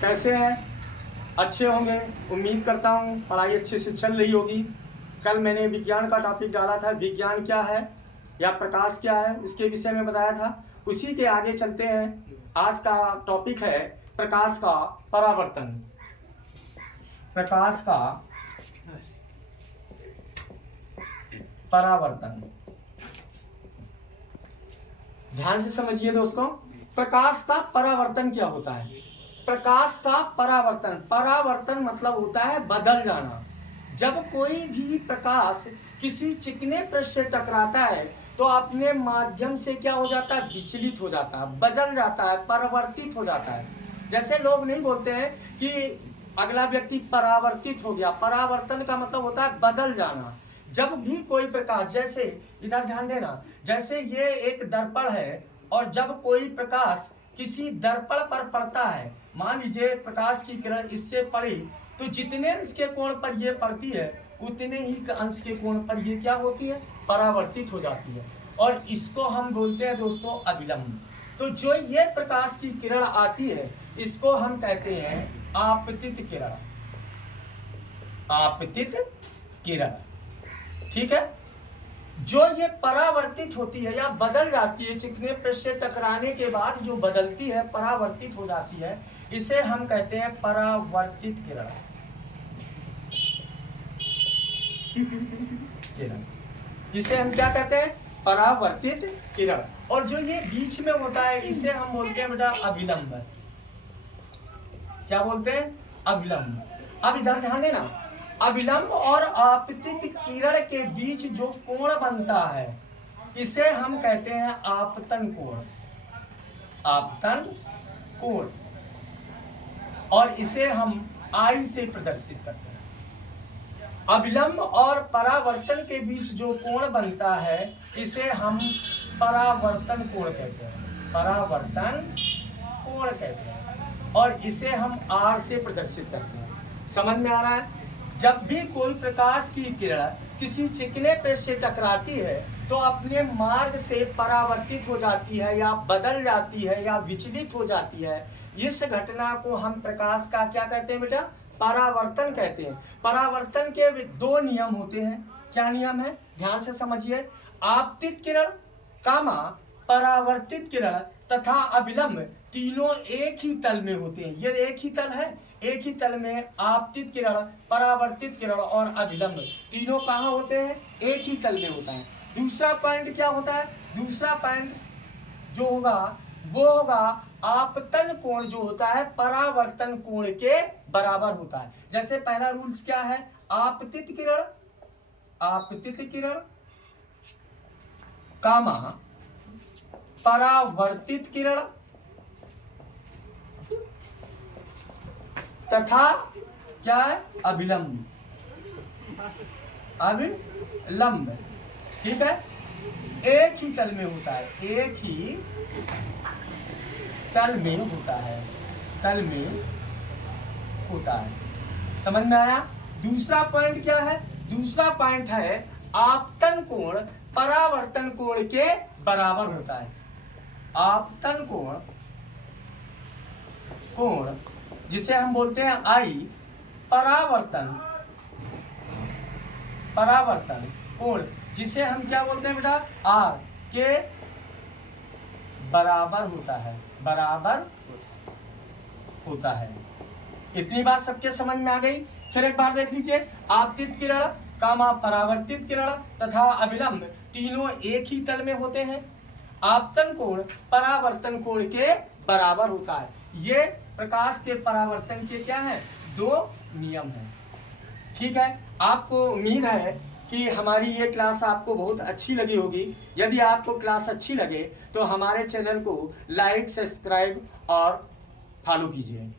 कैसे हैं? अच्छे होंगे। उम्मीद करता हूँ पढ़ाई अच्छे से चल रही होगी। कल मैंने विज्ञान का टॉपिक डाला था, विज्ञान क्या है या प्रकाश क्या है, इसके विषय में बताया था। उसी के आगे चलते हैं। आज का टॉपिक है प्रकाश का परावर्तन। प्रकाश का परावर्तन, ध्यान से समझिए दोस्तों। प्रकाश का परावर्तन क्या होता है? प्रकाश का परावर्तन, परावर्तन मतलब होता है बदल जाना। जब कोई भी प्रकाश किसी चिकने पृष्ठ से टकराता है तो अपने माध्यम से क्या हो जाता है? विचलित हो जाता है, बदल जाता है, परिवर्तित हो जाता है। जैसे लोग नहीं बोलते हैं कि अगला व्यक्ति परावर्तित हो गया। परावर्तन का मतलब होता है बदल जाना। जब भी कोई प्रकाश, जैसे इधर ध्यान देना, जैसे ये एक दर्पण है और जब कोई प्रकाश किसी दर्पण पर पड़ता है, मान लीजिए प्रकाश की किरण इससे पड़ी तो जितने अंश के कोण पर ये पड़ती है उतने ही अंश के कोण पर ये क्या होती है? परावर्तित हो जाती है। और इसको हम बोलते हैं दोस्तों अभिलंब। तो जो ये प्रकाश की किरण आती है इसको हम कहते हैं आपतित किरण। आपतित किरण, ठीक है। जो ये परावर्तित होती है या बदल जाती है, चिकने पृष्ठ से टकराने के बाद जो बदलती है, परावर्तित हो जाती है, इसे हम कहते हैं परावर्तित किरण। इसे हम क्या कहते हैं? परावर्तित किरण। और जो ये बीच में होता है इसे हम बोलते हैं बेटा अभिलंब। क्या बोलते हैं? अभिलंब। अब इधर ध्यान देना, अभिलंब और आपतित किरण के बीच जो कोण बनता है इसे हम कहते हैं आपतन कोण। आपतन कोण। और इसे हम आई से प्रदर्शित करते हैं। अभिलंब और परावर्तन के बीच जो कोण बनता है इसे हम परावर्तन कोण कहते हैं। परावर्तन कोण कहते हैं और इसे हम आर से प्रदर्शित करते हैं। समझ में आ रहा है? जब भी कोई प्रकाश की किरण किसी चिकने पृष्ठ से टकराती है तो अपने मार्ग से परावर्तित हो जाती है या बदल जाती है या विचलित हो जाती है। इस घटना को हम प्रकाश का क्या कहते हैं बेटा? परावर्तन कहते हैं। परावर्तन के दो नियम होते हैं। क्या नियम है? ध्यान से समझिए। आपतित किरण कामा परावर्तित किरण तथा अभिलंब तीनों एक ही तल में होते हैं। ये एक ही तल है, एक ही तल में आपतित किरण, परावर्तित किरण और अभिलंब तीनों कहाँ होते हैं? एक ही तल में होता है। दूसरा पॉइंट क्या होता है? दूसरा पॉइंट जो होगा वो होगा आपतन कोण, जो होता है परावर्तन कोण के बराबर होता है। जैसे पहला रूल्स क्या है? आपतित किरण, आपतित किरण कामा परावर्तित किरण तथा क्या है? अभिलंब। अभिलंब, ठीक है। एक ही तल में होता है, एक ही तल में होता है, तल में होता है। समझ में आया? दूसरा पॉइंट क्या है? दूसरा पॉइंट है आपतन कोण परावर्तन कोण के बराबर होता है। आपतन कोण, कोण जिसे हम बोलते हैं आई, परावर्तन, परावर्तन कोण जिसे हम क्या बोलते हैं बेटा? आर के बराबर होता है, बराबर होता है। इतनी बात सबके समझ में आ गई? फिर एक बार देख लीजिए। आपतित किरण कामा परावर्तित किरण तथा अभिलंब तीनों एक ही तल में होते हैं। आपतन कोण परावर्तन कोण के बराबर होता है। ये प्रकाश के परावर्तन के क्या है? दो नियम हैं। ठीक है। आपको उम्मीद है कि हमारी ये क्लास आपको बहुत अच्छी लगी होगी। यदि आपको क्लास अच्छी लगे तो हमारे चैनल को लाइक, सब्सक्राइब और फॉलो कीजिए।